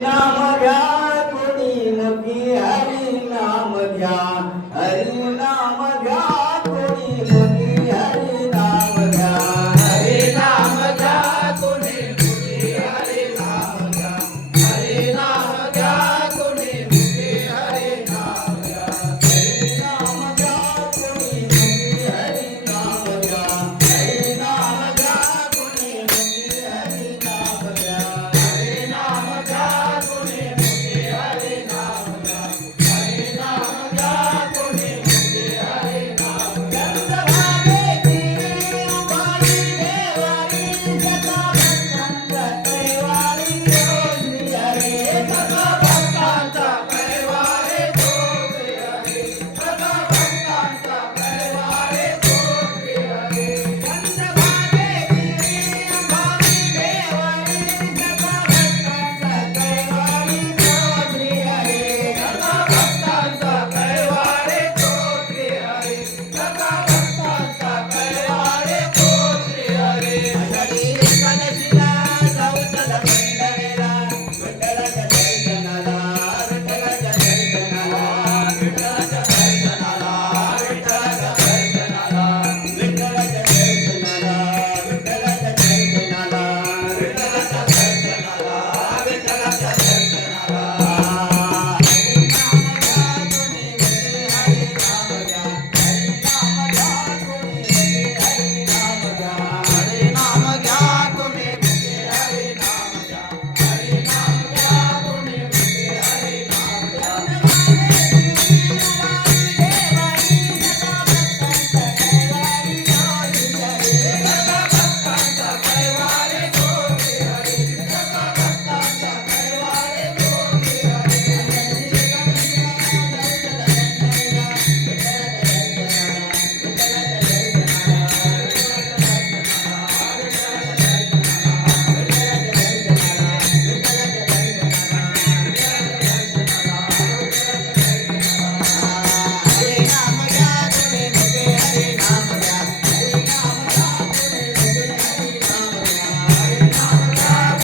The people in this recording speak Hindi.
नाम ध्यान कोणी नाम ध्यान